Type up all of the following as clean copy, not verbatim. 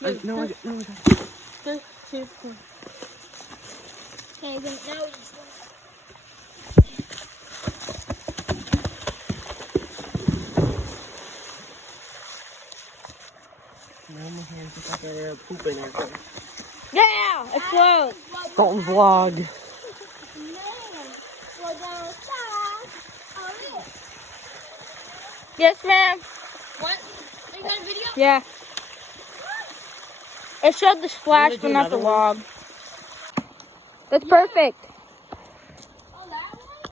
No, I got. 3, 2, 1. Okay, then now we just go. Now my hands look like they're pooping or something. Yeah! Explode! Don't vlog. Yes, ma'am. What? You got a video? Yeah. It showed the splash, but not the log. That's perfect. Oh, that one?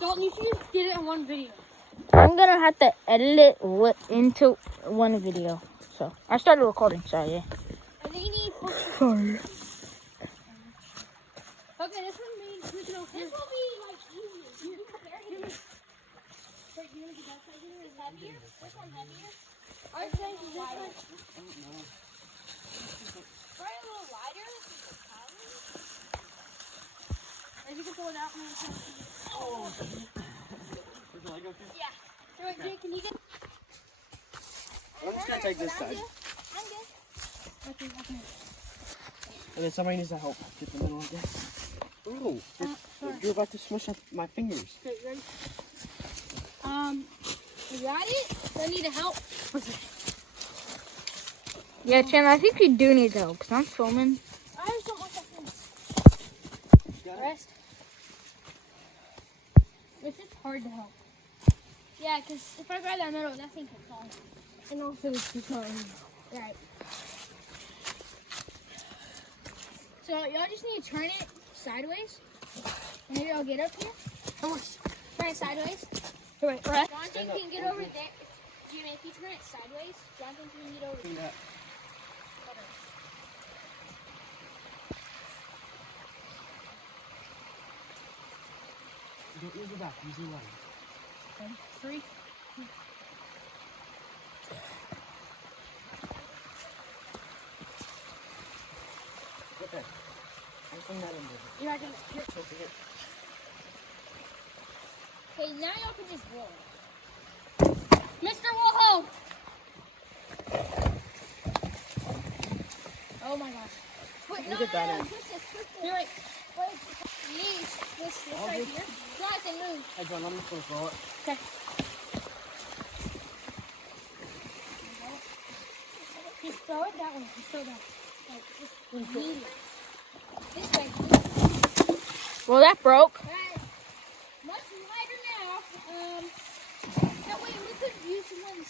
Dalton, you should just get it in one video. I'm gonna have to edit it into one video. So I started recording. Sorry. Yeah. And then you need. Sorry. Okay, this one means we can open. This will be like easy. Wait, you want to get that side here? Is heavier? Which one heavier? I think this one. Probably a little lighter. If you can pull it out, maybe. Oh. Yeah. So wait, Jake, can you get? I'm just gonna take this side. I'm good. Okay. And then somebody needs to help get the middle, I guess. Ooh, you're about to smush up my fingers. Okay, ready? You got it? I need help. Yeah, Chandler, I think you do need help because I'm filming. I just don't want that. Rest. This is hard to help. Yeah, because if I grab that middle, that thing could fall. And also it's too hard. Right. So y'all just need to turn it sideways. Maybe I'll get up here. Almost. Turn it sideways. Right. Jonathan can get over there. Jimmy, if you turn it sideways, Jonathan can get over there. Don't use the back, use the leg. Okay, 3. Okay. I think that in there. You're not gonna. Okay, now y'all can just roll. Mr. Woho! Oh my gosh. Wait, Look at that in. Twist this. Here, wait. Use this right here. Jonathan, move. Hey, John, I'm just gonna throw it. Okay. Just throw it that way. Just throw that. Like, just medium. This way. Well, that broke. Alright. Much lighter now. That way we could use one.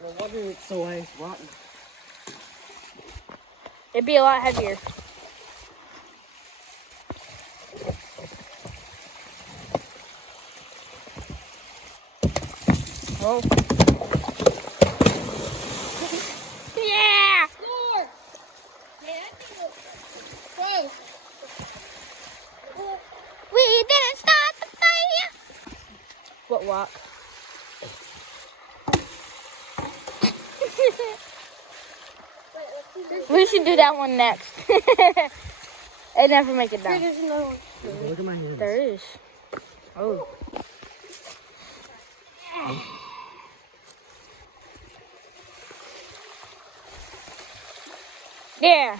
Well, wonder it's so rotten. It'd be a lot heavier. Oh. Yeah! Score! Yeah, that thing looks close. We didn't start the fire. What rock? We should do that one next. And never make it down. There's another one. Look at my hands. There is. Oh. Yeah.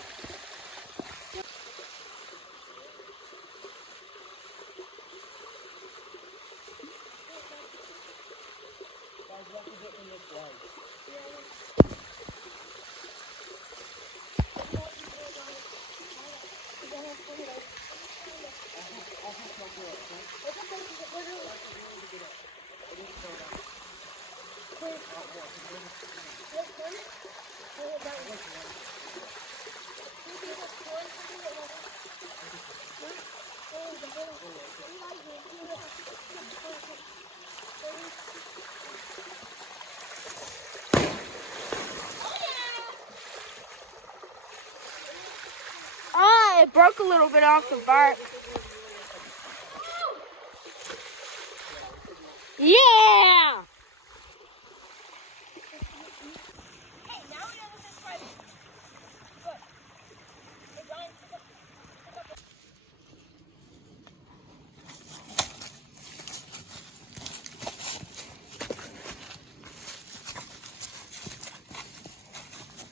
Oh, it broke a little bit off the bark. Yeah!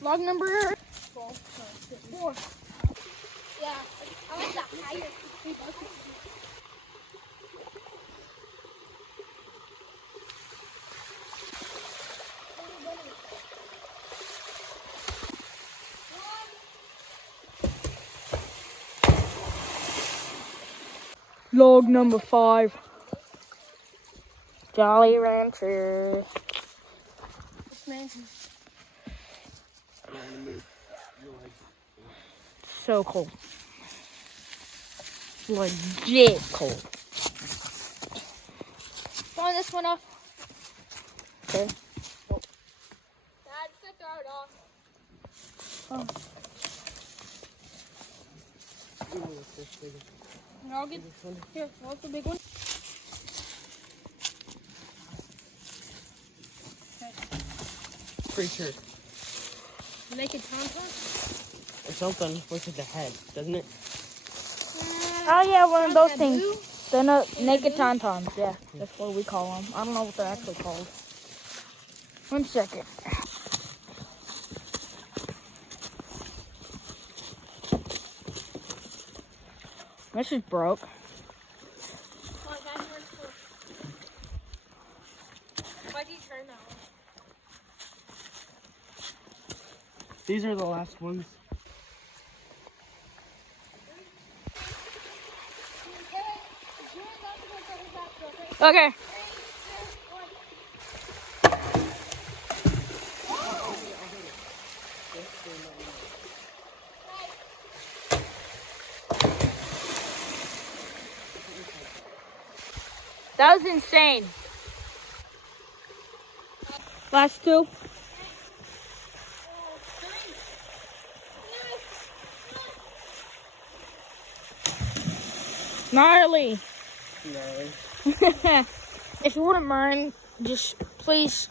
Log number 4. Yeah, I like that higher. log number 5. Jolly Rancher. So cold. Legit cold. Throwing this one off. Okay. Dad, just throw it off. And I'll get here. What's the big one? Creature Make it tauntaun? or something. Looks like the head, doesn't it? Oh yeah, one of those Taboo? things. They're not naked tauntauns. Yeah, that's what we call them. I don't know what they're actually called. 1 second. This is broke. Oh, Dad, why'd you turn that one? These are the last ones. Okay. That was insane. Last 2. Gnarly. If you wouldn't mind, just please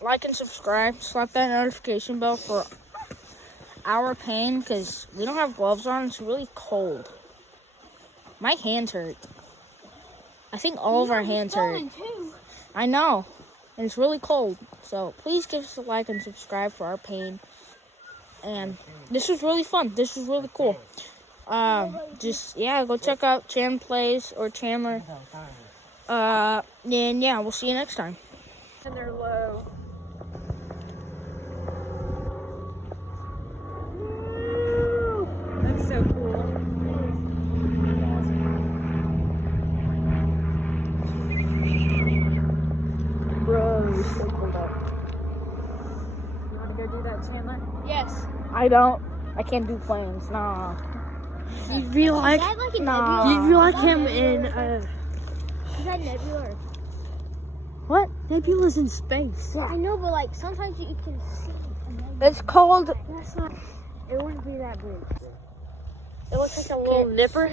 like and subscribe. Slap that notification bell for our pain, because we don't have gloves on. It's really cold. My hands hurt. I think all of our hands hurt. I know. And it's really cold. So please give us a like and subscribe for our pain. And this was really fun. This was really cool. Just, yeah, go check out Chan Plays or Chandler. And yeah, we'll see you next time. And they're low. That's so cool. Bro, it's so cold out. You want to go do that, Chandler? Yes. I don't. I can't do planes. Nah. You'd be like, Is that like a nah. nebula? You'd be like him in, Is that nebula? what? Nebula's in space. I know, but like sometimes you can see a nebula. It's called, That's not. It wouldn't be that big. it looks like a little nipper.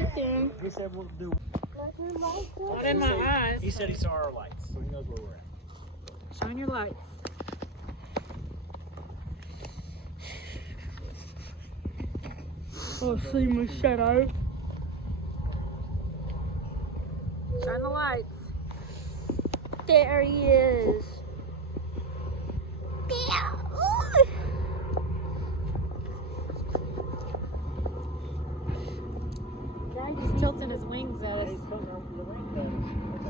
He said we'll do. Not in my eyes. He said he saw our lights, so he knows where we're at. Shine your lights. Oh, see my shadow. Shine the lights. There he is. Yeah. He's tilting his wings at us.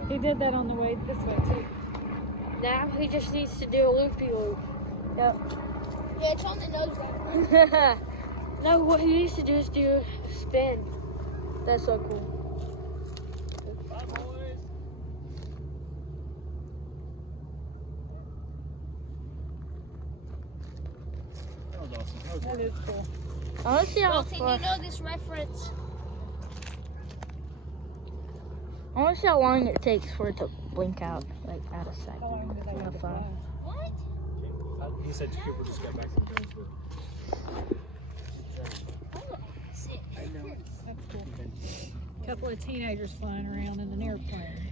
He did that on the way this way too. Now he just needs to do a loopy-loop. Yep. Yeah, it's on the nose right. No, what he needs to do is do a spin. That's so cool. Bye, boys. That was awesome. That is cool. I want to see how Dalton, far. you know this reference. I want to see how long it takes for it to blink out, like out of sight. How long did I On have the to phone. fly? What? He said Cooper just got back from Jonesboro. Sick. That's cool. A couple of teenagers flying around in an airplane.